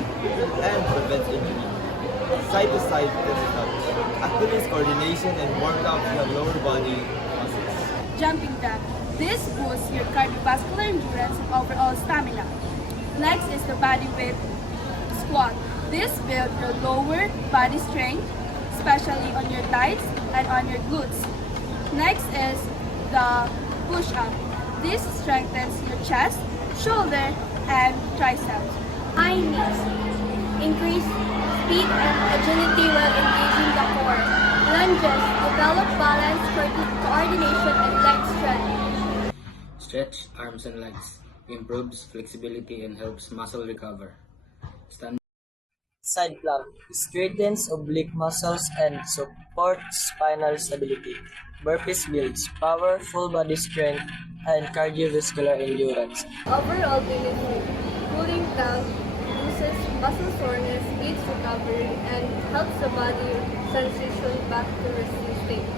mobility, and prevents injury. Side-to-side touch activates coordination and warms up the lower body muscles. Jumping jack. This boosts your cardiovascular endurance and overall stamina. Next is the body weight squat. This builds your lower body strength, especially on your thighs and on your glutes. Next is the push-up. This strengthens your chest, shoulder, and triceps. High knees. Increase speed and agility while engaging the core. Lunges. Develop balance, coordination, and leg strength. Stretch arms and legs. Improves flexibility and helps muscle recover. Stand Side plank strengthens oblique muscles and supports spinal stability. Burpees builds power, full body strength, and cardiovascular endurance. Overall benefit. Cooling down reduces muscle soreness, aids recovery, and helps the body transition back to resting state.